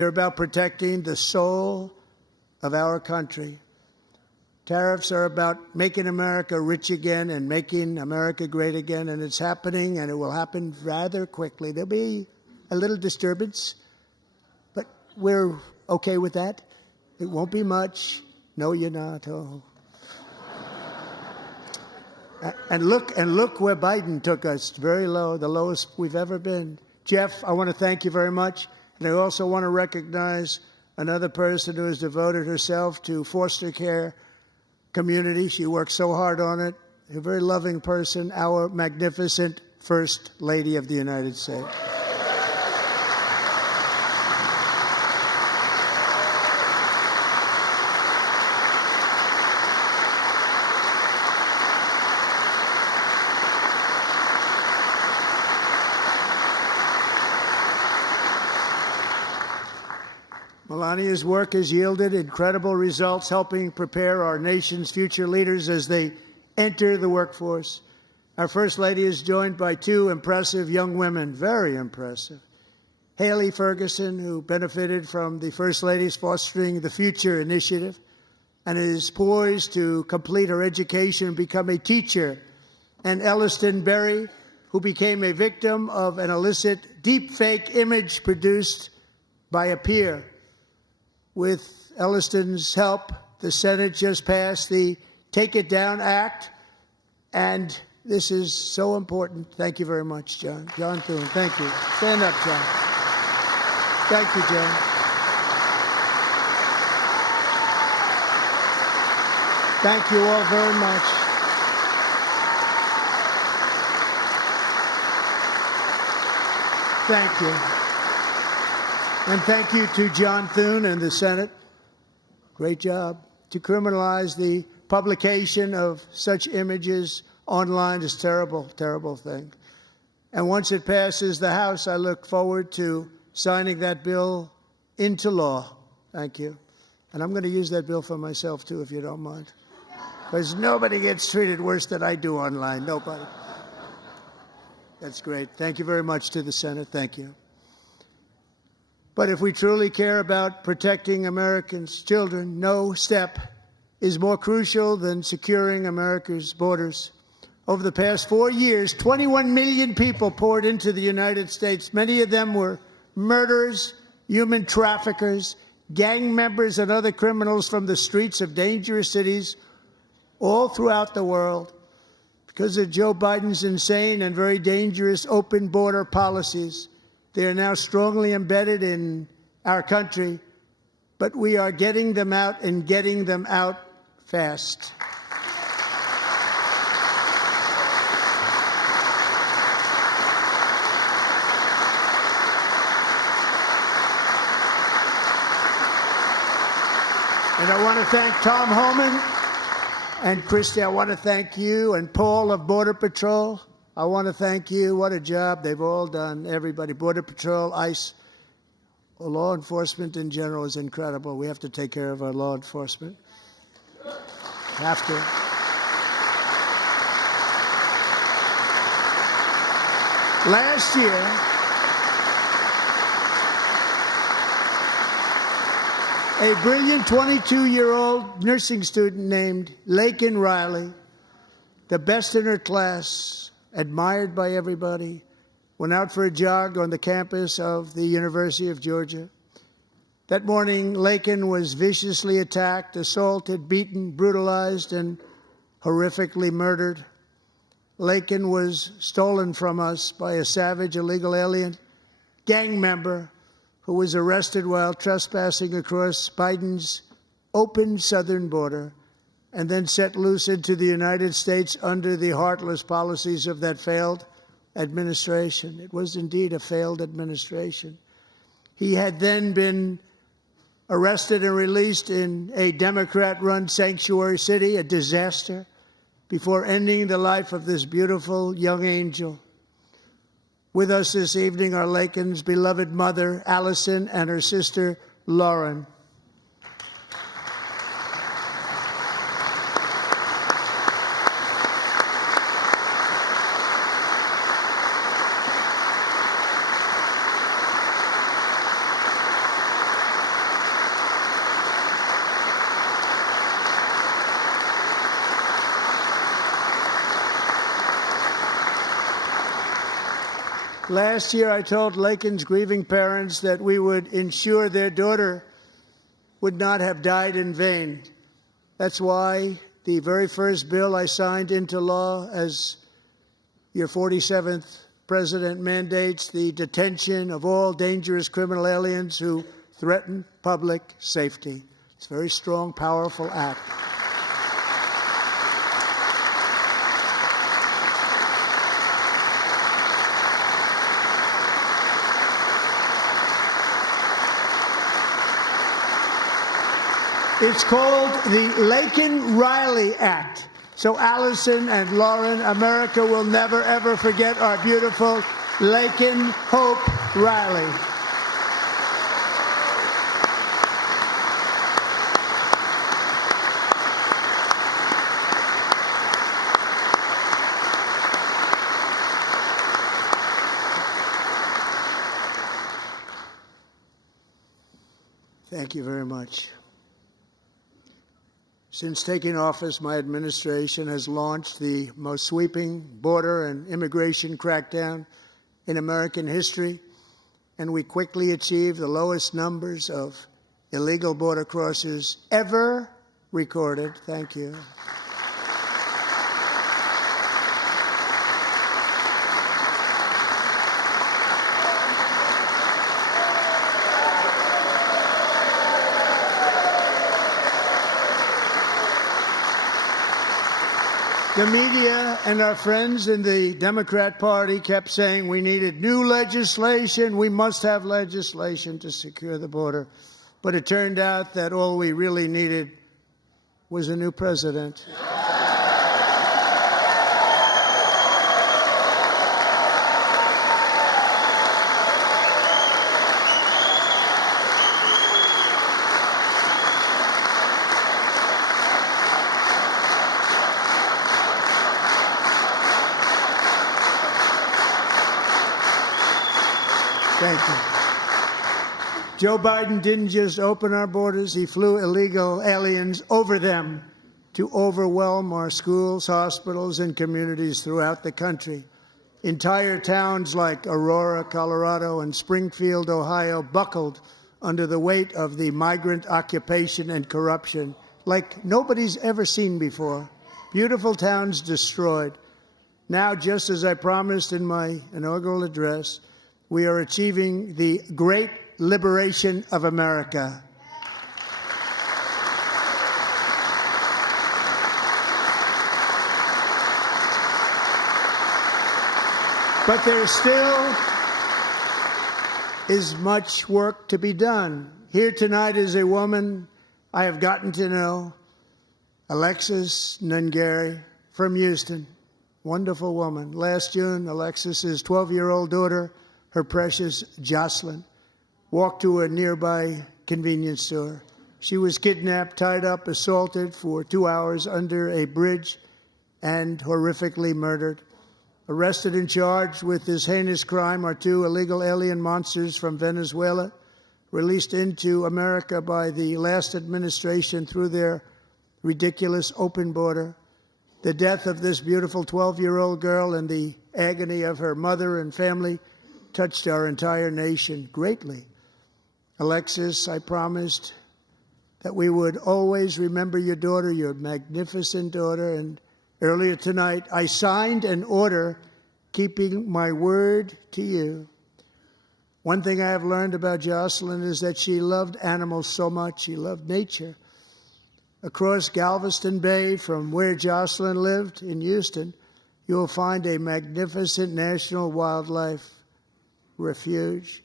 They're about protecting the soul of our country. Tariffs are about making America rich again and making America great again, and it's happening, and it will happen rather quickly. There'll be a little disturbance, but we're okay with that. It won't be much. No, you're not. Oh. And look where Biden took us, very low, the lowest we've ever been. Jeff, I want to thank you very much. And I also want to recognize another person who has devoted herself to foster care community. She works so hard on it. A very loving person, our magnificent First Lady of the United States. Melania's work has yielded incredible results, helping prepare our nation's future leaders as they enter the workforce. Our First Lady is joined by two impressive young women, very impressive. Haley Ferguson, who benefited from the First Lady's Fostering the Future initiative and is poised to complete her education and become a teacher. And Elliston Berry, who became a victim of an illicit deepfake image produced by a peer. With Elliston's help, the Senate just passed the Take It Down Act, and this is so important. Thank you very much, John. John Thune, thank you. Stand up, John. Thank you, John. Thank you all very much. Thank you. And thank you to John Thune and the Senate. Great job. To criminalize the publication of such images online is a terrible, terrible thing. And once it passes the House, I look forward to signing that bill into law. Thank you. And I'm going to use that bill for myself, too, if you don't mind. Because nobody gets treated worse than I do online. Nobody. That's great. Thank you very much to the Senate. Thank you. But if we truly care about protecting Americans' children, no step is more crucial than securing America's borders. Over the past 4 years, 21 million people poured into the United States. Many of them were murderers, human traffickers, gang members, and other criminals from the streets of dangerous cities all throughout the world. Because of Joe Biden's insane and very dangerous open border policies, they are now strongly embedded in our country, but we are getting them out and getting them out fast. And I want to thank Tom Homan and Christy. I want to thank you and Paul of Border Patrol. I want to thank you. What a job they've all done. Everybody, Border Patrol, ICE, law enforcement in general is incredible. We have to take care of our law enforcement. Have to. Last year, a brilliant 22-year-old nursing student named Laken Riley, the best in her class, admired by everybody, went out for a jog on the campus of the University of Georgia. That morning, Laken was viciously attacked, assaulted, beaten, brutalized, and horrifically murdered. Laken was stolen from us by a savage illegal alien gang member who was arrested while trespassing across Biden's open southern border and then set loose into the United States under the heartless policies of that failed administration. It was indeed a failed administration. He had then been arrested and released in a Democrat-run sanctuary city, a disaster, before ending the life of this beautiful young angel. With us this evening are Laken's beloved mother, Allison, and her sister, Lauren. Last year, I told Laken's grieving parents that we would ensure their daughter would not have died in vain. That's why the very first bill I signed into law as your 47th president mandates the detention of all dangerous criminal aliens who threaten public safety. It's a very strong, powerful act. It's called the Laken-Riley Act. So Allison and Lauren, America will never, ever forget our beautiful Laken Hope Riley. Thank you very much. Since taking office, my administration has launched the most sweeping border and immigration crackdown in American history, and we quickly achieved the lowest numbers of illegal border crossers ever recorded. Thank you. The media and our friends in the Democrat Party kept saying we needed new legislation. We must have legislation to secure the border. But it turned out that all we really needed was a new president. Thank you. Joe Biden didn't just open our borders, he flew illegal aliens over them to overwhelm our schools, hospitals, and communities throughout the country. Entire towns like Aurora, Colorado, and Springfield, Ohio, buckled under the weight of the migrant occupation and corruption like nobody's ever seen before. Beautiful towns destroyed. Now, just as I promised in my inaugural address, we are achieving the great liberation of America. But there still is much work to be done. Here tonight is a woman I have gotten to know, Alexis Nungari from Houston. Wonderful woman. Last June, Alexis's 12-year-old daughter, her precious Jocelyn, walked to a nearby convenience store. She was kidnapped, tied up, assaulted for 2 hours under a bridge, and horrifically murdered. Arrested and charged with this heinous crime are 2 illegal alien monsters from Venezuela, released into America by the last administration through their ridiculous open border. The death of this beautiful 12-year-old girl and the agony of her mother and family touched our entire nation greatly. Alexis, I promised that we would always remember your daughter, your magnificent daughter, and earlier tonight I signed an order keeping my word to you. One thing I have learned about Jocelyn is that she loved animals so much. She loved nature. Across Galveston Bay, from where Jocelyn lived in Houston, you will find a magnificent national wildlife refuge,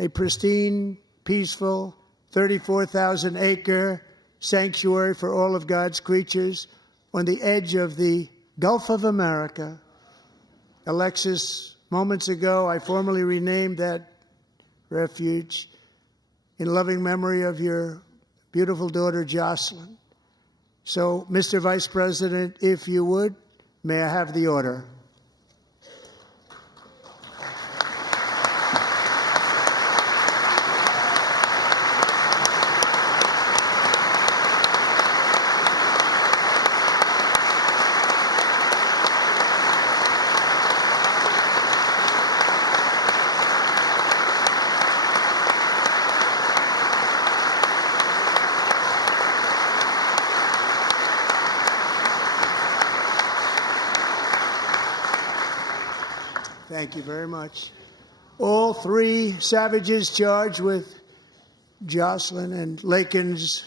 a pristine, peaceful, 34,000-acre sanctuary for all of God's creatures on the edge of the Gulf of America. Alexis, moments ago, I formally renamed that refuge in loving memory of your beautiful daughter, Jocelyn. So, Mr. Vice President, if you would, may I have the order? Thank you very much. All three savages charged with Jocelyn and Lakin's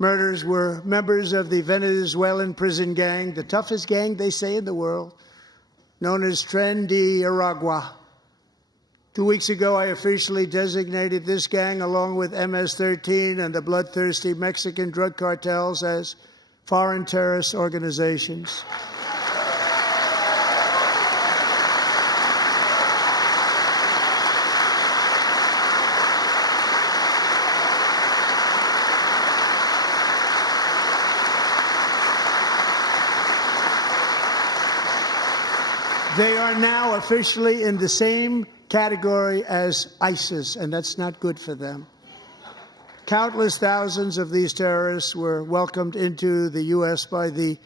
murders were members of the Venezuelan prison gang, the toughest gang, they say, in the world, known as Tren de Aragua. 2 weeks ago, I officially designated this gang, along with MS-13 and the bloodthirsty Mexican drug cartels, as foreign terrorist organizations. They are now officially in the same category as ISIS, and that's not good for them. Countless thousands of these terrorists were welcomed into the U.S. by the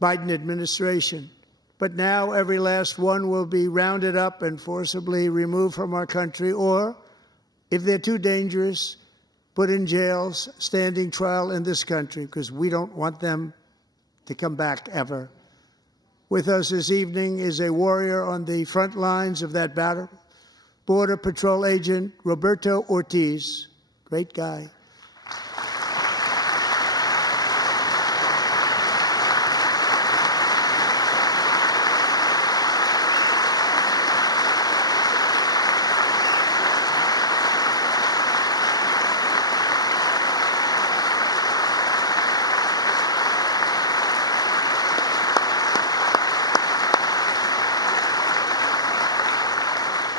Biden administration. But now every last one will be rounded up and forcibly removed from our country, or, if they're too dangerous, put in jails, standing trial in this country, because we don't want them to come back ever. With us this evening is a warrior on the front lines of that battle, Border Patrol Agent Roberto Ortiz. Great guy.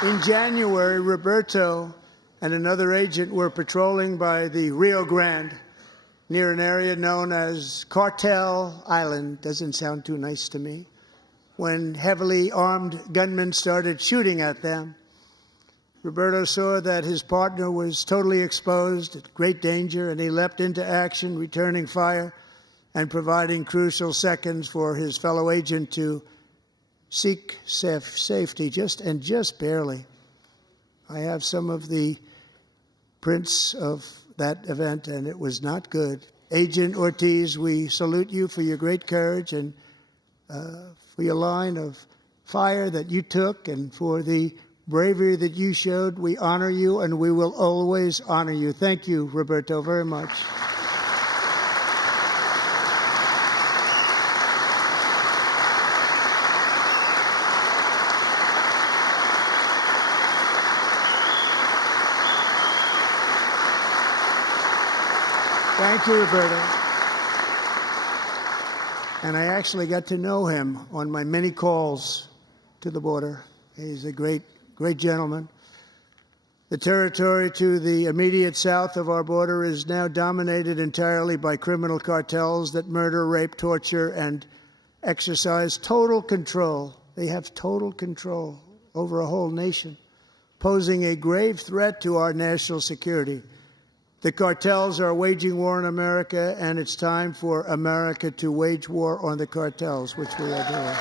In January, Roberto and another agent were patrolling by the Rio Grande near an area known as Cartel Island. Doesn't sound too nice to me. When heavily armed gunmen started shooting at them, Roberto saw that his partner was totally exposed, at great danger, and he leapt into action, returning fire and providing crucial seconds for his fellow agent to seek safety, just barely. I have some of the prints of that event, and it was not good. Agent Ortiz, we salute you for your great courage and for your line of fire that you took and for the bravery that you showed. We honor you, and we will always honor you. Thank you, Roberto, very much. Thank you, Roberto. And I actually got to know him on my many calls to the border. He's a great gentleman. The territory to the immediate south of our border is now dominated entirely by criminal cartels that murder, rape, torture, and exercise total control. They have total control over a whole nation, posing a grave threat to our national security. The cartels are waging war in America, and it's time for America to wage war on the cartels, which we are doing.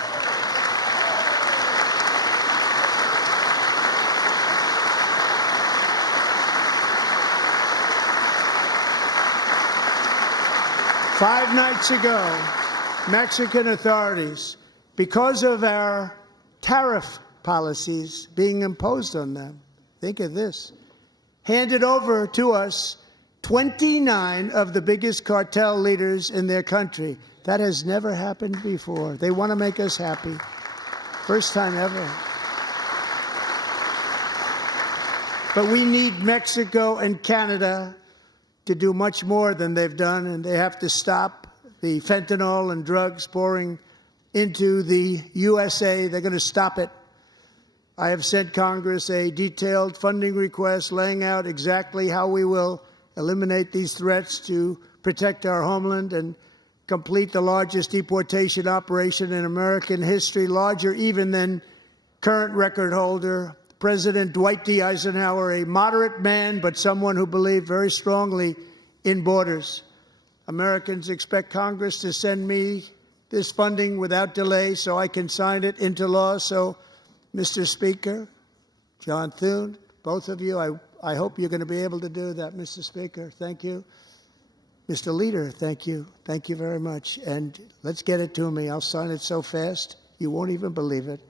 Five nights ago, Mexican authorities, because of our tariff policies being imposed on them, think of this, handed over to us 29 of the biggest cartel leaders in their country. That has never happened before. They want to make us happy. First time ever. But we need Mexico and Canada to do much more than they've done, and they have to stop the fentanyl and drugs pouring into the USA. They're going to stop it. I have sent Congress a detailed funding request laying out exactly how we will eliminate these threats to protect our homeland and complete the largest deportation operation in American history, larger even than current record holder President Dwight D. Eisenhower, a moderate man, but someone who believed very strongly in borders. Americans expect Congress to send me this funding without delay so I can sign it into law. So, Mr. Speaker, John Thune, both of you, I hope you're going to be able to do that, Mr. Speaker. Thank you. Mr. Leader, thank you. Thank you very much. And let's get it to me. I'll sign it so fast, you won't even believe it.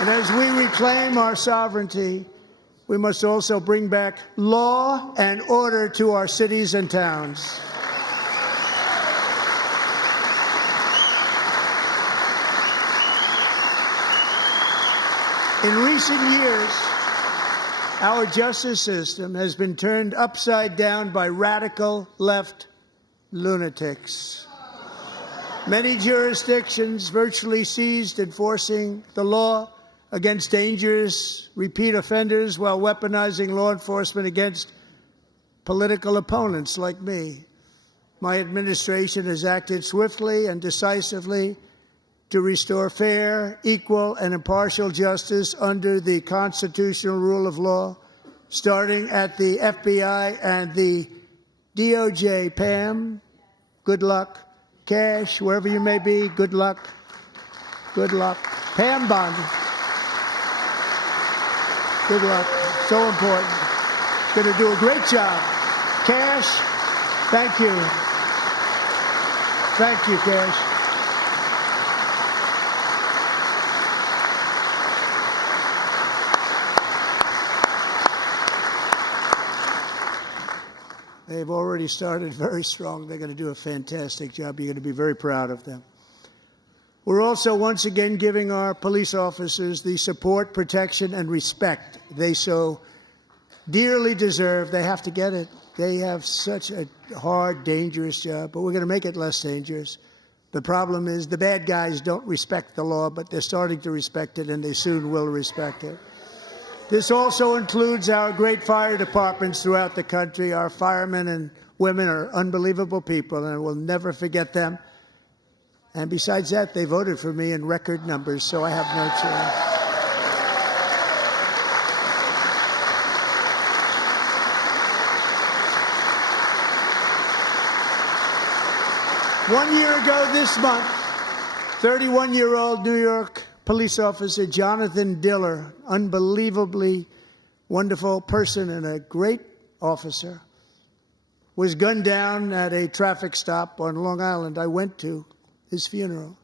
And as we reclaim our sovereignty, we must also bring back law and order to our cities and towns. In recent years, our justice system has been turned upside down by radical left lunatics. Many jurisdictions virtually ceased enforcing the law against dangerous repeat offenders while weaponizing law enforcement against political opponents like me. My administration has acted swiftly and decisively to restore fair, equal, and impartial justice under the constitutional rule of law, starting at the FBI and the DOJ. Pam, good luck. Cash, wherever you may be, good luck. Good luck. Pam Bondi, good luck. So important. Going to do a great job. Cash, thank you. Thank you, Cash. They've already started very strong. They're going to do a fantastic job. You're going to be very proud of them. We're also once again giving our police officers the support, protection, and respect they so dearly deserve. They have to get it. They have such a hard, dangerous job, but we're going to make it less dangerous. The problem is the bad guys don't respect the law, but they're starting to respect it, and they soon will respect it. This also includes our great fire departments throughout the country. Our firemen and women are unbelievable people, and we'll never forget them. And besides that, they voted for me in record numbers, so I have no choice. 1 year ago this month, 31-year-old New York police officer Jonathan Diller, unbelievably wonderful person and a great officer, was gunned down at a traffic stop on Long Island. I went to his funeral.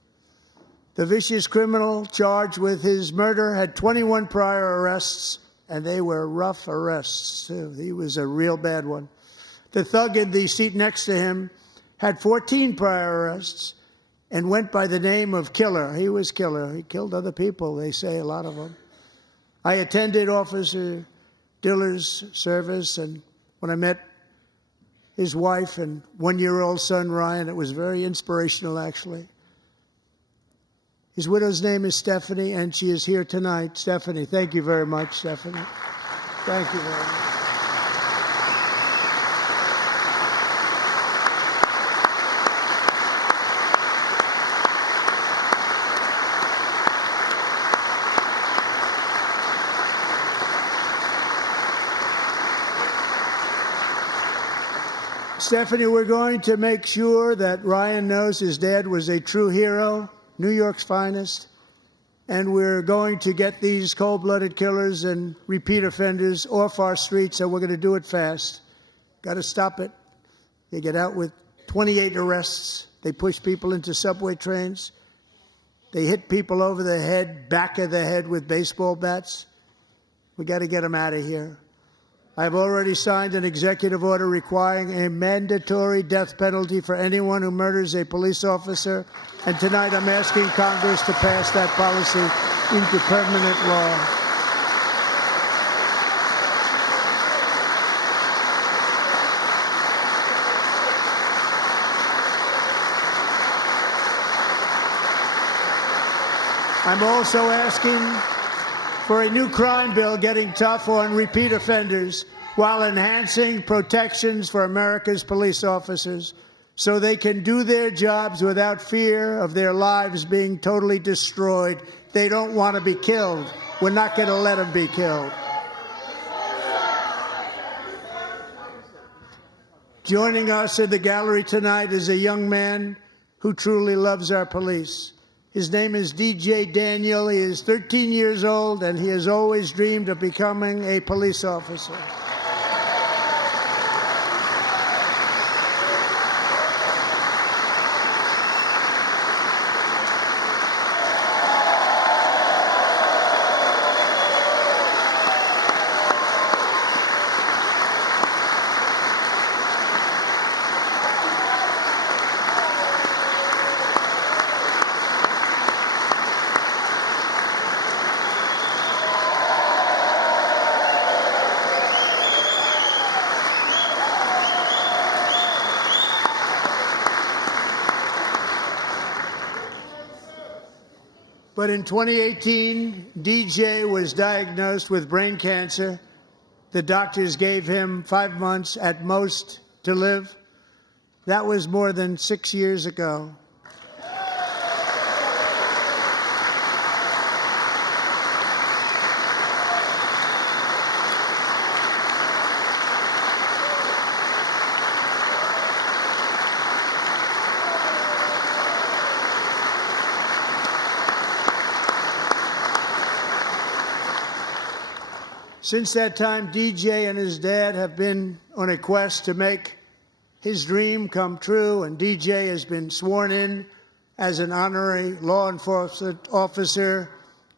The vicious criminal charged with his murder had 21 prior arrests, and they were rough arrests, too. He was a real bad one. The thug in the seat next to him had 14 prior arrests and went by the name of Killer. He was Killer. He killed other people, they say, a lot of them. I attended Officer Diller's service, and when I met his wife and one-year-old son, Ryan, it was very inspirational, actually. His widow's name is Stephanie, and she is here tonight. Stephanie, thank you very much, Stephanie. Thank you very much. Stephanie, we're going to make sure that Ryan knows his dad was a true hero, New York's finest, and we're going to get these cold-blooded killers and repeat offenders off our streets, and we're going to do it fast. Got to stop it. They get out with 28 arrests. They push people into subway trains. They hit people over the head, back of the head with baseball bats. We got to get them out of here. I've already signed an executive order requiring a mandatory death penalty for anyone who murders a police officer, and tonight I'm asking Congress to pass that policy into permanent law. I'm also asking for a new crime bill getting tough on repeat offenders while enhancing protections for America's police officers so they can do their jobs without fear of their lives being totally destroyed. They don't want to be killed. We're not going to let them be killed. Joining us in the gallery tonight is a young man who truly loves our police. His name is DJ Daniel. He is 13 years old, and he has always dreamed of becoming a police officer. But in 2018, DJ was diagnosed with brain cancer. The doctors gave him 5 months at most to live. That was more than 6 years ago. Since that time, DJ and his dad have been on a quest to make his dream come true, and DJ has been sworn in as an honorary law enforcement officer,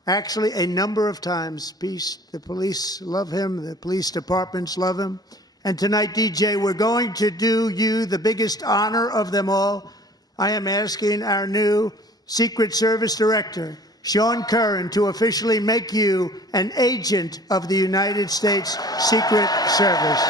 actually a number of times. The police love him, the police departments love him. And tonight, DJ, we're going to do you the biggest honor of them all. I am asking our new Secret Service Director, Sean Curran, to officially make you an agent of the United States Secret Service.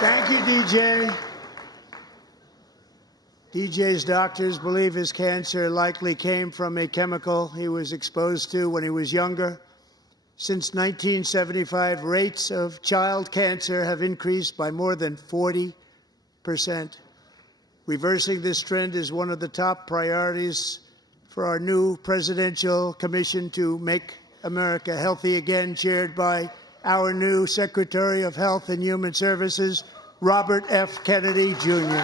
Thank you, DJ. DJ's doctors believe his cancer likely came from a chemical he was exposed to when he was younger. Since 1975, rates of child cancer have increased by more than 40%. Reversing this trend is one of the top priorities for our new presidential commission to make America healthy again, chaired by our new Secretary of Health and Human Services, Robert F. Kennedy, Jr.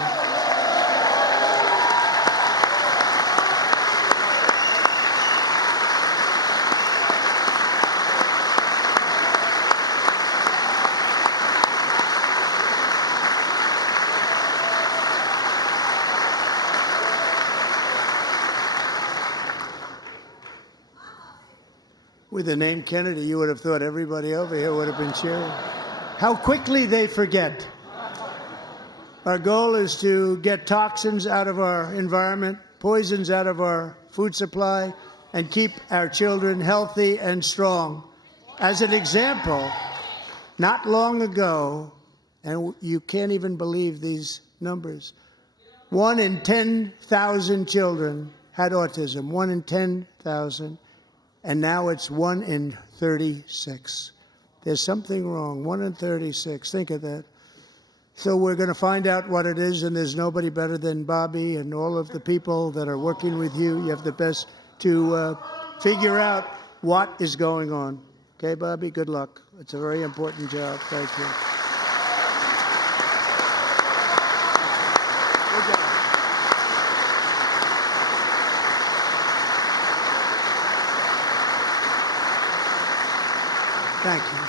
With the name Kennedy, you would have thought everybody over here would have been cheering. How quickly they forget. Our goal is to get toxins out of our environment, poisons out of our food supply, and keep our children healthy and strong. As an example, not long ago, and you can't even believe these numbers, 1 in 10,000 children had autism, 1 in 10,000. And now it's 1 in 36. There's something wrong. 1 in 36. Think of that. So we're going to find out what it is, and there's nobody better than Bobby and all of the people that are working with you. You have the best to figure out what is going on. Okay, Bobby? Good luck. It's a very important job. Thank you. Good job. Thank you.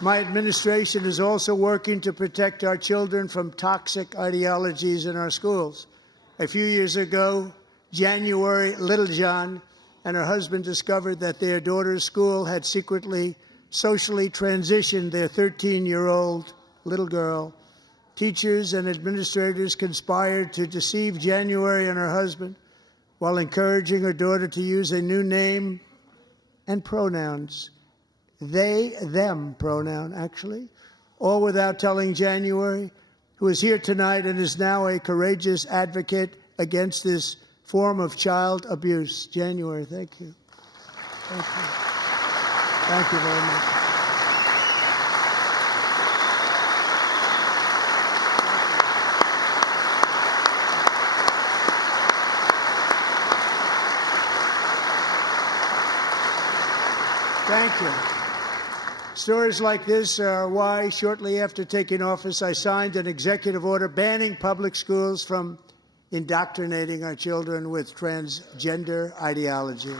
My administration is also working to protect our children from toxic ideologies in our schools. A few years ago, January Littlejohn and her husband discovered that their daughter's school had secretly, socially transitioned their 13-year-old little girl. Teachers and administrators conspired to deceive January and her husband while encouraging her daughter to use a new name and pronouns. They, them pronoun, actually, all without telling January, who is here tonight and is now a courageous advocate against this form of child abuse. January, thank you. Thank you. Thank you very much. Thank you. Stories like this are why, shortly after taking office, I signed an executive order banning public schools from indoctrinating our children with transgender ideology.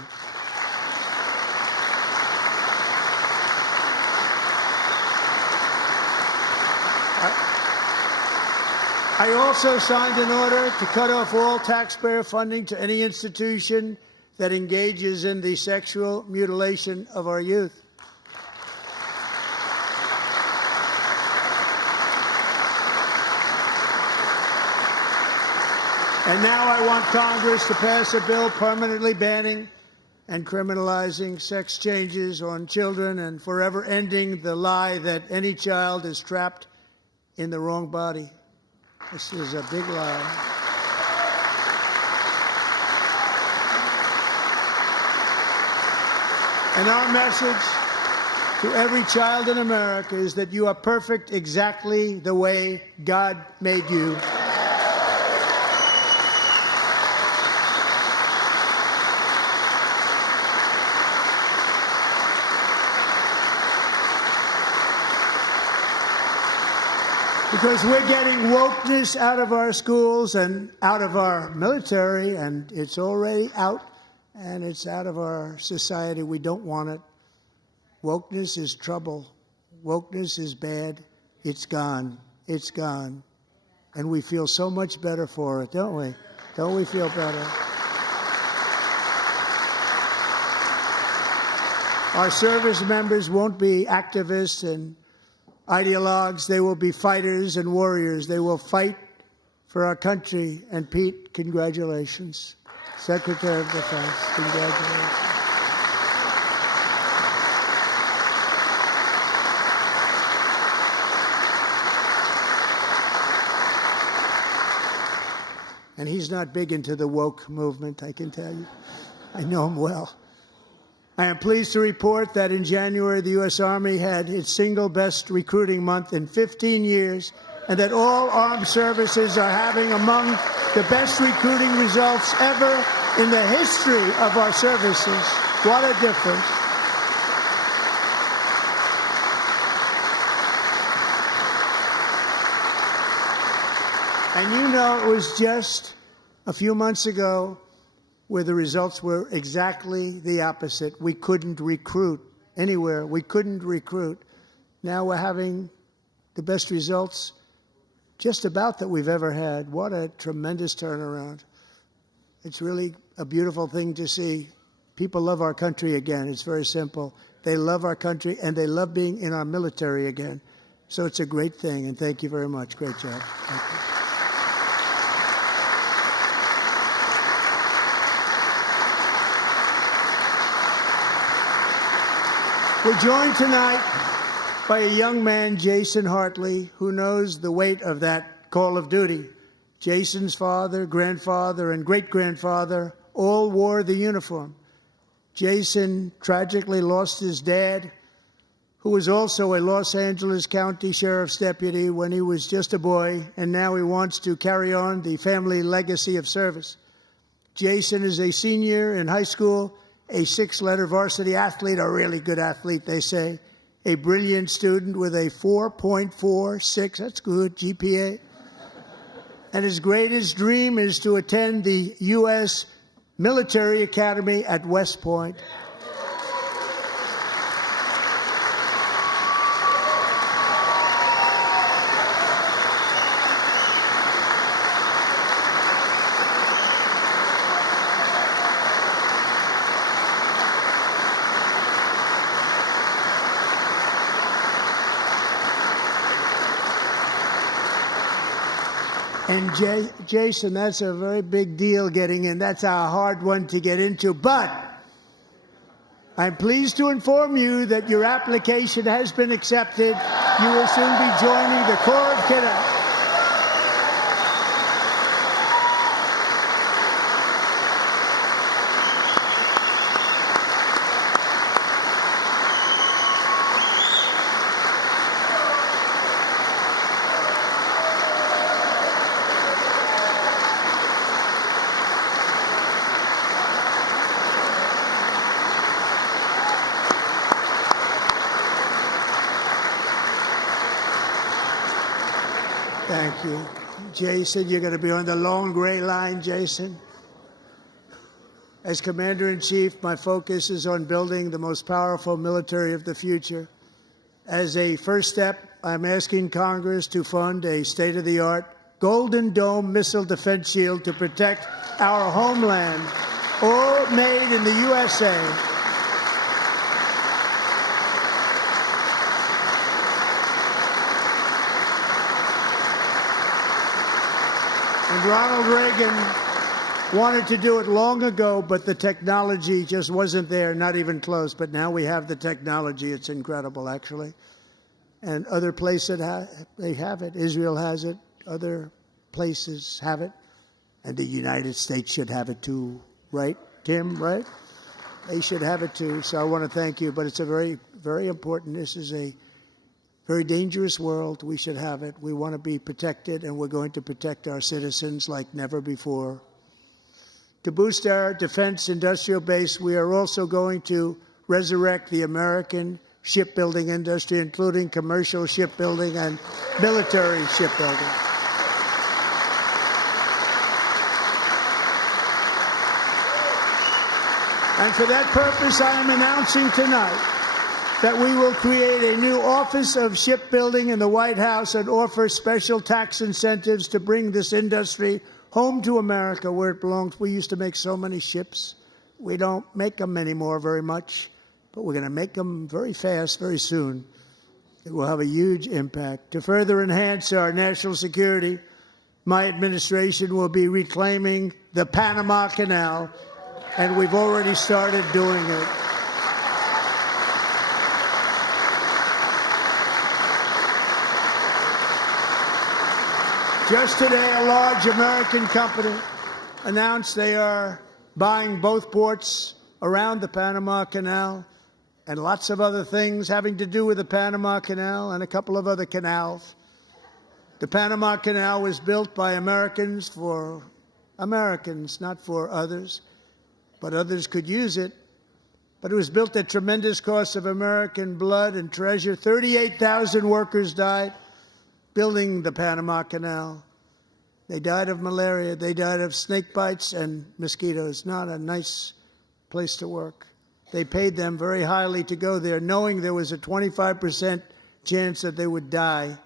I also signed an order to cut off all taxpayer funding to any institution that engages in the sexual mutilation of our youth. And now I want Congress to pass a bill permanently banning and criminalizing sex changes on children and forever ending the lie that any child is trapped in the wrong body. This is a big lie. And our message to every child in America is that you are perfect exactly the way God made you. Because we're getting wokeness out of our schools and out of our military, and it's already out, and it's out of our society. We don't want it. Wokeness is trouble. Wokeness is bad. It's gone. It's gone. And we feel so much better for it, don't we? Don't we feel better? Our service members won't be activists and ideologues. They will be fighters and warriors. They will fight for our country. And Pete, congratulations. Secretary of Defense, congratulations. And he's not big into the woke movement, I can tell you. I know him well. I am pleased to report that in January, the U.S. Army had its single best recruiting month in 15 years, and that all armed services are having among the best recruiting results ever in the history of our services. What a difference. And you know, it was just a few months ago where the results were exactly the opposite. We couldn't recruit anywhere. We couldn't recruit. Now we're having the best results just about that we've ever had. What a tremendous turnaround. It's really a beautiful thing to see. People love our country again. It's very simple. They love our country, and they love being in our military again. So it's a great thing, and thank you very much. Great job. Thank you. We're joined tonight by a young man, Jason Hartley, who knows the weight of that call of duty. Jason's father, grandfather, and great-grandfather all wore the uniform. Jason tragically lost his dad, who was also a Los Angeles County Sheriff's deputy when he was just a boy, and now he wants to carry on the family legacy of service. Jason is a senior in high school, a 6-letter varsity athlete, a really good athlete, they say, a brilliant student with a 4.46, that's good, GPA. And his greatest dream is to attend the U.S. Military Academy at West Point. And Jason, that's a very big deal getting in. That's a hard one to get into. But I'm pleased to inform you that your application has been accepted. You will soon be joining the Corps of Cadets. Thank you. Jason, you're going to be on the long gray line, Jason. As Commander-in-Chief, my focus is on building the most powerful military of the future. As a first step, I'm asking Congress to fund a state-of-the-art Golden Dome missile defense shield to protect our homeland, all made in the USA. And Ronald Reagan wanted to do it long ago, but the technology just wasn't there, not even close. But now we have the technology. It's incredible, actually. And other places, they have it. Israel has it. Other places have it. And the United States should have it too, right, Tim, right? They should have it too. So I want to thank you. But it's a very, very important. This is a very dangerous world. We should have it. We want to be protected, and we're going to protect our citizens like never before. To boost our defense industrial base, we are also going to resurrect the American shipbuilding industry, including commercial shipbuilding and military shipbuilding. And for that purpose, I am announcing tonight that we will create a new Office of Shipbuilding in the White House and offer special tax incentives to bring this industry home to America where it belongs. We used to make so many ships. We don't make them anymore very much, but we're going to make them very fast, very soon. It will have a huge impact. To further enhance our national security, my administration will be reclaiming the Panama Canal, and we've already started doing it. Just today, a large American company announced they are buying both ports around the Panama Canal and lots of other things having to do with the Panama Canal and a couple of other canals. The Panama Canal was built by Americans for Americans, not for others, but others could use it. But it was built at tremendous cost of American blood and treasure. 38,000 workers died building the Panama Canal. They died of malaria. They died of snake bites and mosquitoes. Not a nice place to work. They paid them very highly to go there, knowing there was a 25% chance that they would die.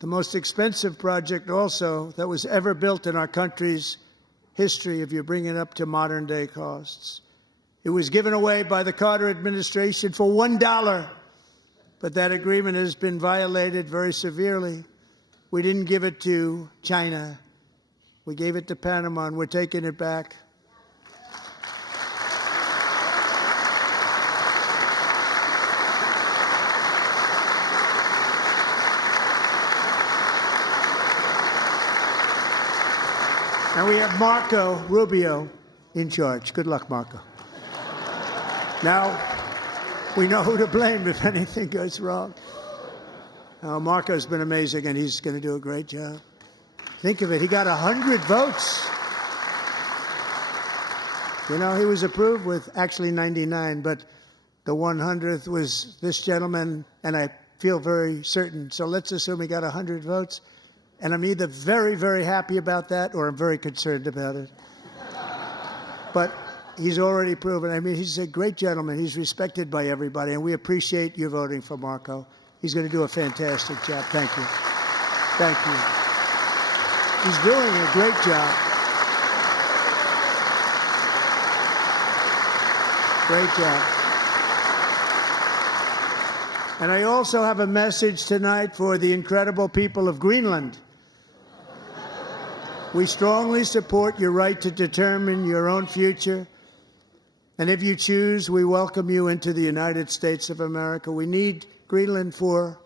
The most expensive project also that was ever built in our country's history, if you bring it up to modern day costs. It was given away by the Carter administration for $1. But that agreement has been violated very severely. We didn't give it to China. We gave it to Panama, and we're taking it back. And we have Marco Rubio in charge. Good luck, Marco. Now, we know who to blame if anything goes wrong. Marco's been amazing, and he's going to do a great job. Think of it. He got 100 votes. You know, he was approved with actually 99, but the 100th was this gentleman, and I feel very certain. So let's assume he got 100 votes. And I'm either very, very happy about that or I'm very concerned about it. But he's already proven. I mean, he's a great gentleman. He's respected by everybody, and we appreciate you voting for Marco. He's going to do a fantastic job. Thank you. Thank you. He's doing a great job. Great job. And I also have a message tonight for the incredible people of Greenland. We strongly support your right to determine your own future. And if you choose, we welcome you into the United States of America. We need Greenland for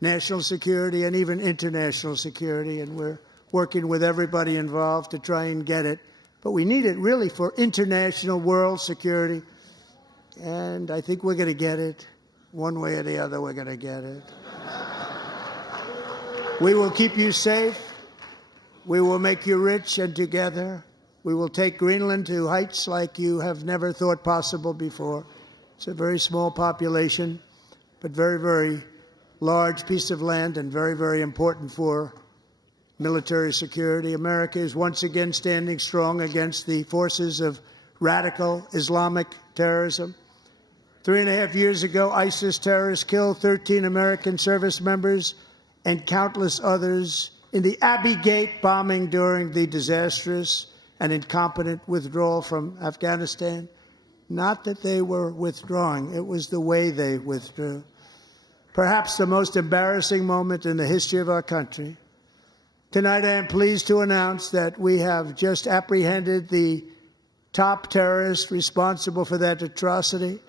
national security and even international security, and we're working with everybody involved to try and get it. But we need it really for international world security, and I think we're going to get it. One way or the other, we're going to get it. We will keep you safe. We will make you rich, and together we will take Greenland to heights like you have never thought possible before. It's a very small population, but very, very large piece of land and very, very important for military security. America is once again standing strong against the forces of radical Islamic terrorism. 3.5 years ago, ISIS terrorists killed 13 American service members and countless others in the Abbey Gate bombing during the disastrous and incompetent withdrawal from Afghanistan. Not that they were withdrawing, it was the way they withdrew. Perhaps the most embarrassing moment in the history of our country. Tonight, I am pleased to announce that we have just apprehended the top terrorist responsible for that atrocity,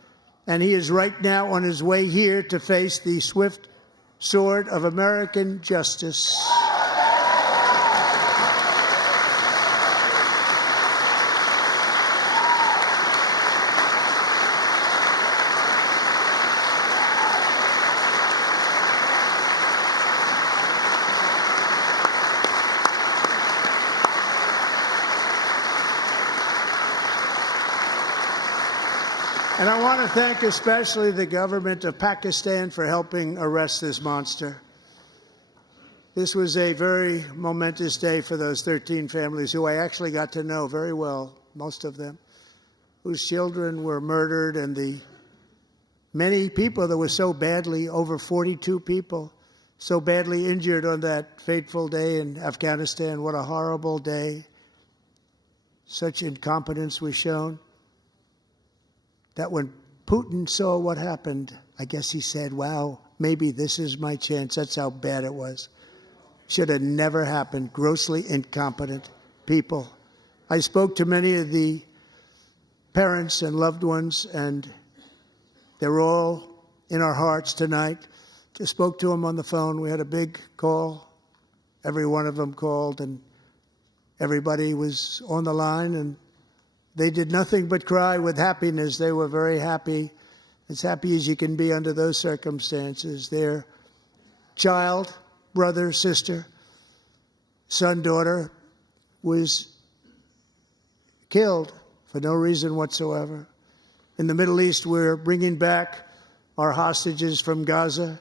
and he is right now on his way here to face the swift sword of American justice. And I want to thank especially the government of Pakistan for helping arrest this monster. This was a very momentous day for those 13 families who I actually got to know very well, most of them, whose children were murdered, and the many people that were so badly, over 42 people, so badly injured on that fateful day in Afghanistan. What a horrible day. Such incompetence was shown that when Putin saw what happened, I guess he said, wow, maybe this is my chance. That's how bad it was. Should have never happened. Grossly incompetent people. I spoke to many of the parents and loved ones, and they're all in our hearts tonight. Just spoke to them on the phone. We had a big call. Every one of them called, and everybody was on the line, and they did nothing but cry with happiness. They were very happy, as happy as you can be under those circumstances. Their child, brother, sister, son, daughter was killed for no reason whatsoever. In the Middle East, we're bringing back our hostages from Gaza.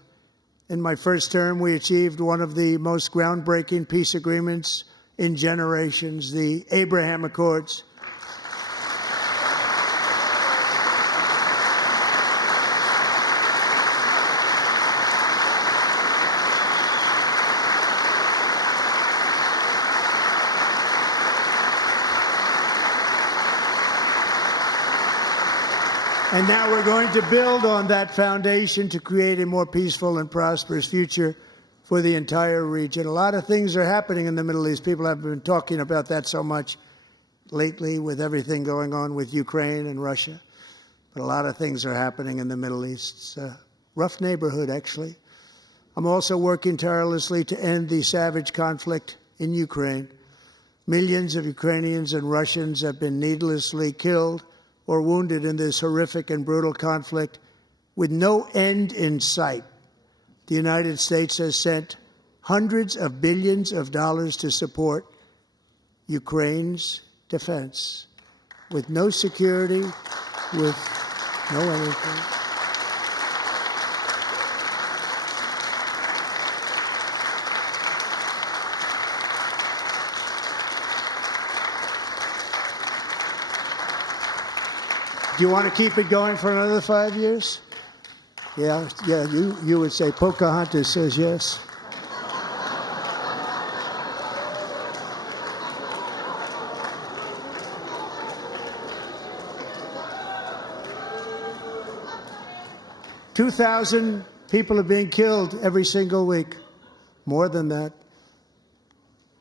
In my first term, we achieved one of the most groundbreaking peace agreements in generations, the Abraham Accords. And now we're going to build on that foundation to create a more peaceful and prosperous future for the entire region. A lot of things are happening in the Middle East. People have been talking about that so much lately with everything going on with Ukraine and Russia. But a lot of things are happening in the Middle East. It's a rough neighborhood, actually. I'm also working tirelessly to end the savage conflict in Ukraine. Millions of Ukrainians and Russians have been needlessly killed or wounded in this horrific and brutal conflict with no end in sight. The United States has sent hundreds of billions of dollars to support Ukraine's defense, with no security, with no anything. Do you want to keep it going for another 5 years? Yeah, you would say Pocahontas says yes. $2,000 people are being killed every single week. More than that.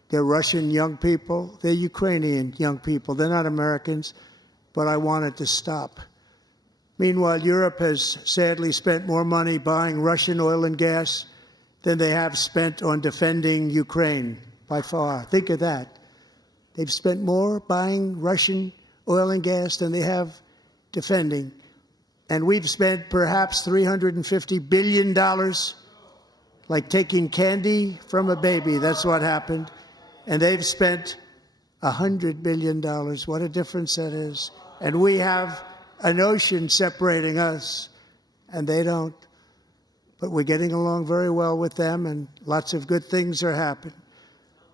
They're Russian young people. They're Ukrainian young people. They're not Americans. But I want it to stop. Meanwhile, Europe has sadly spent more money buying Russian oil and gas than they have spent on defending Ukraine, by far. Think of that. They've spent more buying Russian oil and gas than they have defending. And we've spent perhaps $350 billion, like taking candy from a baby. That's what happened. And they've spent $100 billion. What a difference that is. And we have an ocean separating us, and they don't. But we're getting along very well with them, and lots of good things are happening.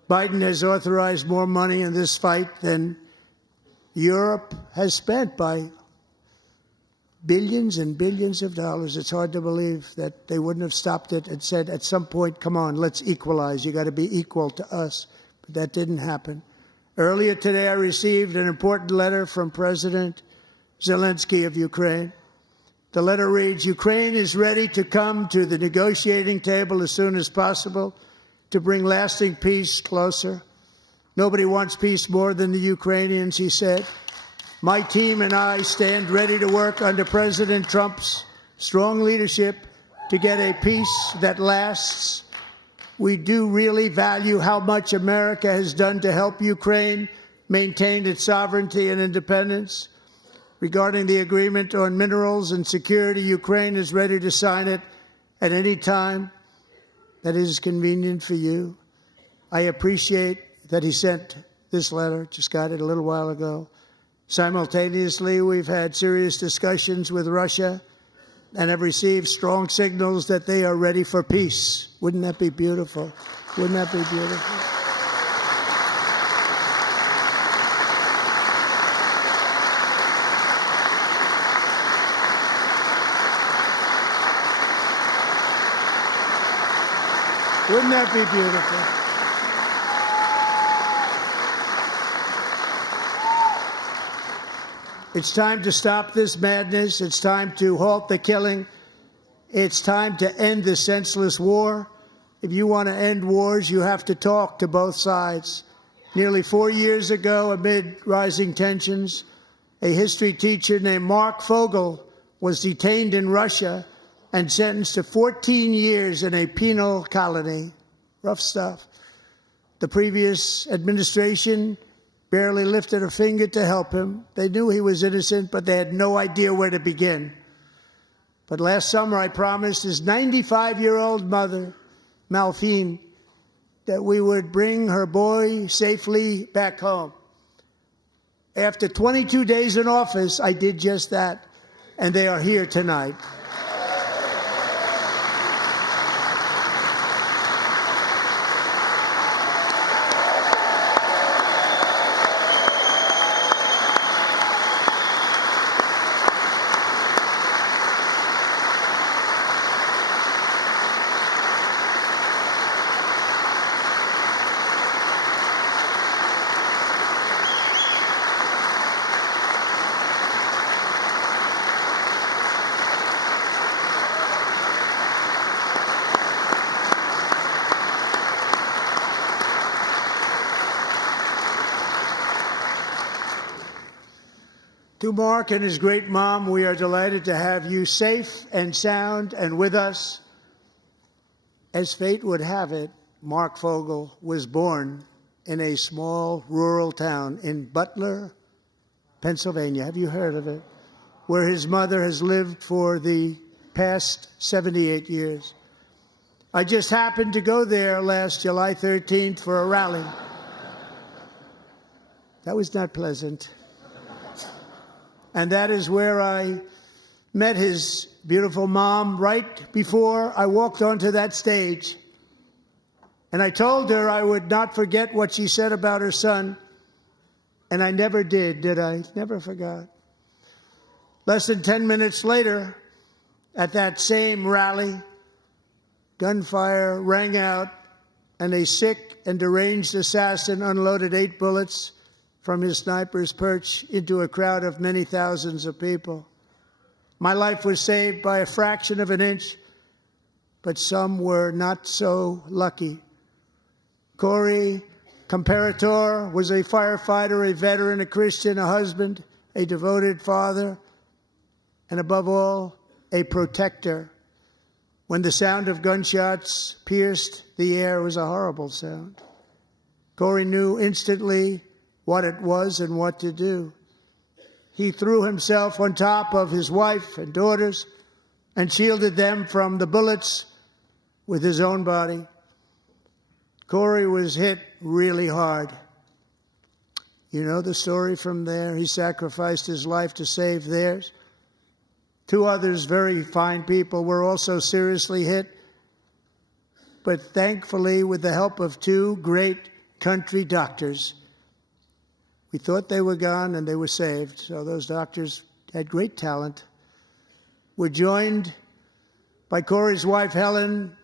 Biden has authorized more money in this fight than Europe has spent by billions and billions of dollars. It's hard to believe that they wouldn't have stopped it and said at some point, come on, let's equalize. You got to be equal to us. But that didn't happen. Earlier today, I received an important letter from President Zelensky of Ukraine. The letter reads, Ukraine is ready to come to the negotiating table as soon as possible to bring lasting peace closer. Nobody wants peace more than the Ukrainians, he said. My team and I stand ready to work under President Trump's strong leadership to get a peace that lasts. We do really value how much America has done to help Ukraine maintain its sovereignty and independence. Regarding the agreement on minerals and security, Ukraine is ready to sign it at any time that is convenient for you. I appreciate that he sent this letter, just got it a little while ago. Simultaneously, we've had serious discussions with Russia and have received strong signals that they are ready for peace. Wouldn't that be beautiful? Wouldn't that be beautiful? Wouldn't that be beautiful? It's time to stop this madness. It's time to halt the killing. It's time to end this senseless war. If you want to end wars, you have to talk to both sides. Nearly 4 years ago, amid rising tensions, a history teacher named Mark Fogel was detained in Russia and sentenced to 14 years in a penal colony. Rough stuff. The previous administration barely lifted a finger to help him. They knew he was innocent, but they had no idea where to begin. But last summer, I promised his 95-year-old mother, Malphine, that we would bring her boy safely back home. After 22 days in office, I did just that, and they are here tonight. To Mark and his great mom, we are delighted to have you safe and sound and with us. As fate would have it, Mark Fogel was born in a small rural town in Butler, Pennsylvania. Have you heard of it? Where his mother has lived for the past 78 years. I just happened to go there last July 13th for a rally. That was not pleasant. And that is where I met his beautiful mom right before I walked onto that stage. And I told her I would not forget what she said about her son. And I never did I? Never forgot. Less than 10 minutes later, at that same rally, gunfire rang out, and a sick and deranged assassin unloaded 8 bullets from his sniper's perch into a crowd of many thousands of people. My life was saved by a fraction of an inch, but some were not so lucky. Corey Comparator was a firefighter, a veteran, a Christian, a husband, a devoted father, and above all, a protector. When the sound of gunshots pierced the air, it was a horrible sound. Corey knew instantly what it was and what to do. He threw himself on top of his wife and daughters and shielded them from the bullets with his own body. Corey was hit really hard. You know the story from there. He sacrificed his life to save theirs. 2 others, very fine people, were also seriously hit. But thankfully, with the help of 2 great country doctors, we thought they were gone and they were saved. So those doctors had great talent. We're joined by Corey's wife, Helen,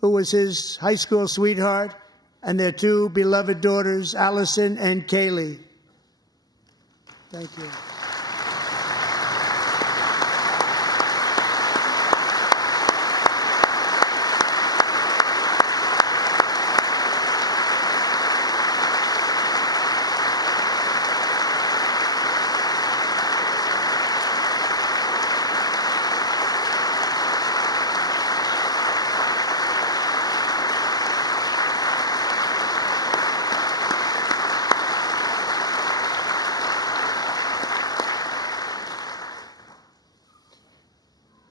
who was his high school sweetheart, and their two beloved daughters, Allison and Kaylee. Thank you.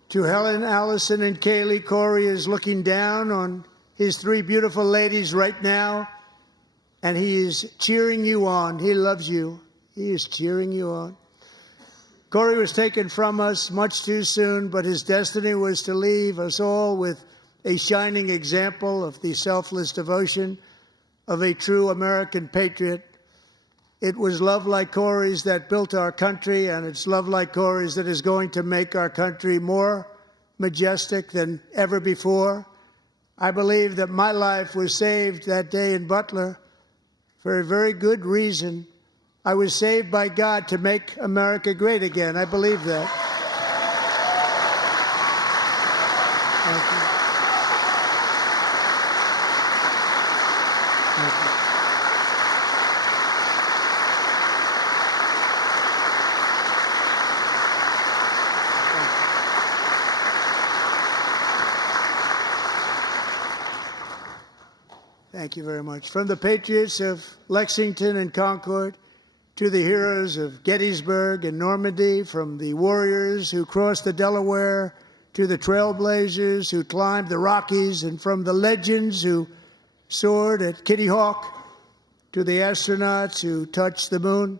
To Helen, Allison, and Kaylee, Corey is looking down on his three beautiful ladies right now, and he is cheering you on. He loves you. He is cheering you on. Corey was taken from us much too soon, but his destiny was to leave us all with a shining example of the selfless devotion of a true American patriot. It was love like Corey's that built our country, and it's love like Corey's that is going to make our country more majestic than ever before. I believe that my life was saved that day in Butler for a very good reason. I was saved by God to make America great again. I believe that. Thank you. Thank you. Thank you very much. From the patriots of Lexington and Concord to the heroes of Gettysburg and Normandy, from the warriors who crossed the Delaware to the trailblazers who climbed the Rockies, and from the legends who soared at Kitty Hawk to the astronauts who touched the moon,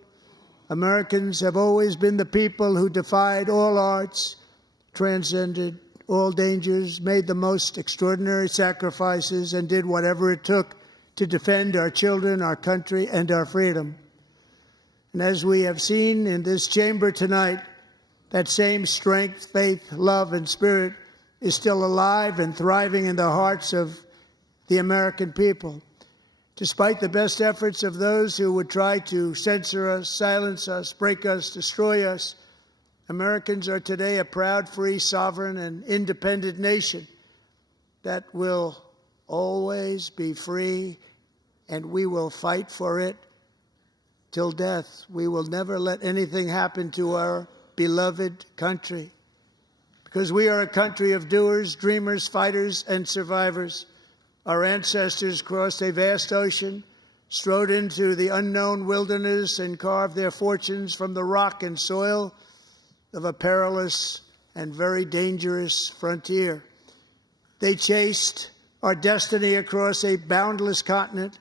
Americans have always been the people who defied all odds, transcended all dangers, made the most extraordinary sacrifices, and did whatever it took to defend our children, our country, and our freedom. And as we have seen in this chamber tonight, that same strength, faith, love, and spirit is still alive and thriving in the hearts of the American people. Despite the best efforts of those who would try to censor us, silence us, break us, destroy us, Americans are today a proud, free, sovereign, and independent nation that will always be free, and we will fight for it till death. We will never let anything happen to our beloved country, because we are a country of doers, dreamers, fighters, and survivors. Our ancestors crossed a vast ocean, strode into the unknown wilderness, and carved their fortunes from the rock and soil of a perilous and very dangerous frontier. They chased our destiny across a boundless continent.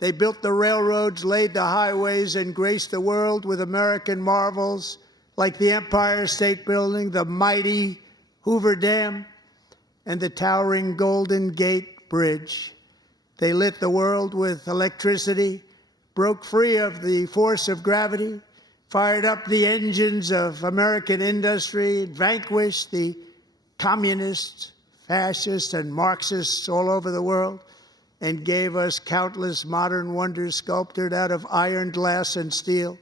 They built the railroads, laid the highways, and graced the world with American marvels like the Empire State Building, the mighty Hoover Dam, and the towering Golden Gate Bridge. They lit the world with electricity, broke free of the force of gravity, fired up the engines of American industry, vanquished the communists, fascists, and Marxists all over the world, and gave us countless modern wonders sculptured out of iron, glass, and steel.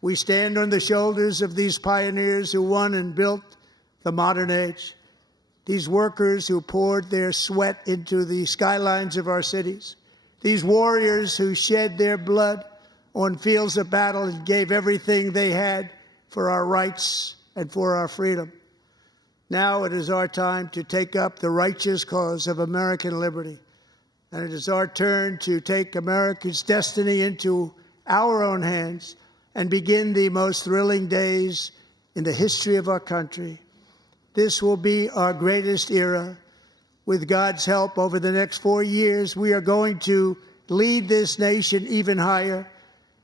We stand on the shoulders of these pioneers who won and built the modern age, these workers who poured their sweat into the skylines of our cities, these warriors who shed their blood on fields of battle and gave everything they had for our rights and for our freedom. Now it is our time to take up the righteous cause of American liberty. And it is our turn to take America's destiny into our own hands and begin the most thrilling days in the history of our country. This will be our greatest era. With God's help, over the next 4 years, we are going to lead this nation even higher,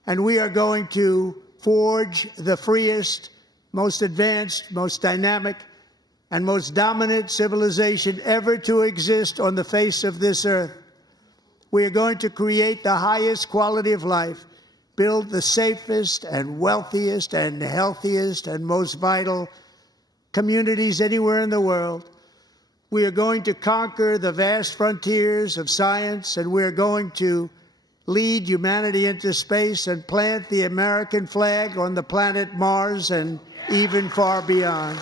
and we are going to forge the freest, most advanced, most dynamic, and most dominant civilization ever to exist on the face of this earth. We are going to create the highest quality of life, build the safest and wealthiest and healthiest and most vital communities anywhere in the world. We are going to conquer the vast frontiers of science, and we are going to lead humanity into space and plant the American flag on the planet Mars and even far beyond.